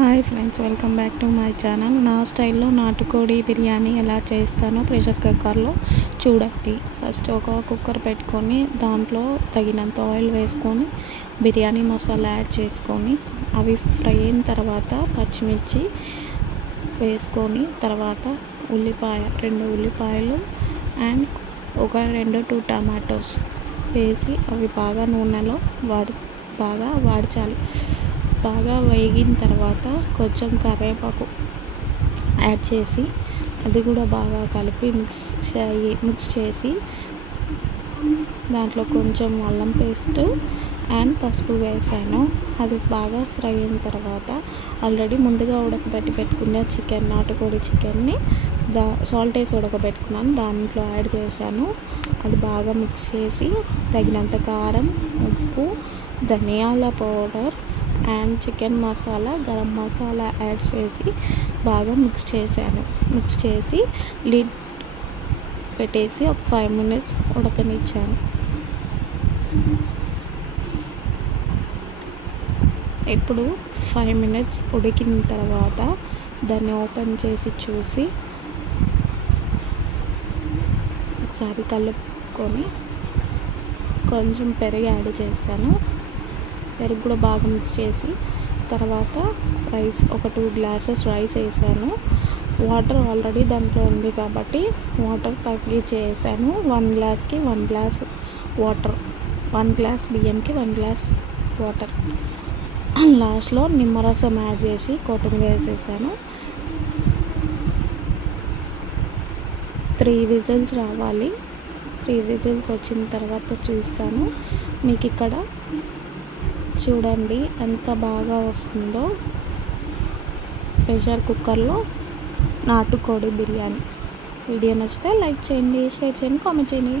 Hi friends, welcome back to my channel. నా స్టైల్లో నాటుకోడి బిర్యానీ ఎలా చేస్తానో ప్రెషర్ కుక్కర్లో చూడండి. ఫస్ట్ ఒక కుక్కర్ పెట్టుకొని దాంట్లో తగినంత ఆయిల్ వేసుకొని బిర్యానీ మసాలా యాడ్ చేసుకొని అవి ఫ్రై అయిన తర్వాత పచ్చిమిర్చి వేసుకొని తర్వాత రెండు ఉల్లిపాయలు అండ్ ఒక 2 టమాటోస్ వేసి అవి బాగా నూనెలో బాగా వాడ్చాలి. బాగా వేగిన తర్వాత కొంచెం కరివేపాకు యాడ్ చేసి అది కూడా బాగా కలిపి మిక్స్ చేసి దాంట్లో కొంచెం అల్లం పేస్ట్ అండ్ పసుపు వేసాను. అది బాగా ఫ్రై అయిన తర్వాత ఆల్రెడీ ముందుగా పెట్టుకున్న నాటుకోడి చికెన్ని సాల్ట్ వేసి ఉడకబెట్టుకున్నాను, దాంట్లో యాడ్ చేశాను. అది బాగా మిక్స్ చేసి తగినంత కారం, ఉప్పు, ధనియాల powder and chicken masala, garam masala add చేసి బాగా మిక్స్ చేసి లిడ్ పెట్టేసి ఒక 5 minutes ఉడకనిచ్చాను. ఇప్పుడు 5 minutes ఉడికిన తర్వాత దాన్ని ఓపెన్ చేసి చూసి ఒకసారి కలుపుకొని కొంచెం పెరుగు యాడ్ చేశాను. పెరుగు కూడా బాగా మిక్స్ చేసి తర్వాత రైస్ ఒక 2 glasses రైస్ వేసాను. వాటర్ ఆల్రెడీ దాంట్లో ఉంది కాబట్టి వాటర్ తగ్గించేసాను. 1 glassకి 1 glass వాటర్, 1 glass బియ్యంకి 1 glass వాటర్. లాస్ట్లో నిమ్మరసం యాడ్ చేసి కొత్తిమీర వేసేసాను. 3 whistles రావాలి. 3 whistles వచ్చిన తర్వాత చూస్తాను. మీకు ఇక్కడ చూడండి ఎంత బాగా వస్తుందో ప్రెషర్ కుక్కర్లో నాటుకోడి బిర్యానీ. వీడియో నచ్చితే లైక్ చేయండి, షేర్ చేయండి, కామెంట్ చేయండి.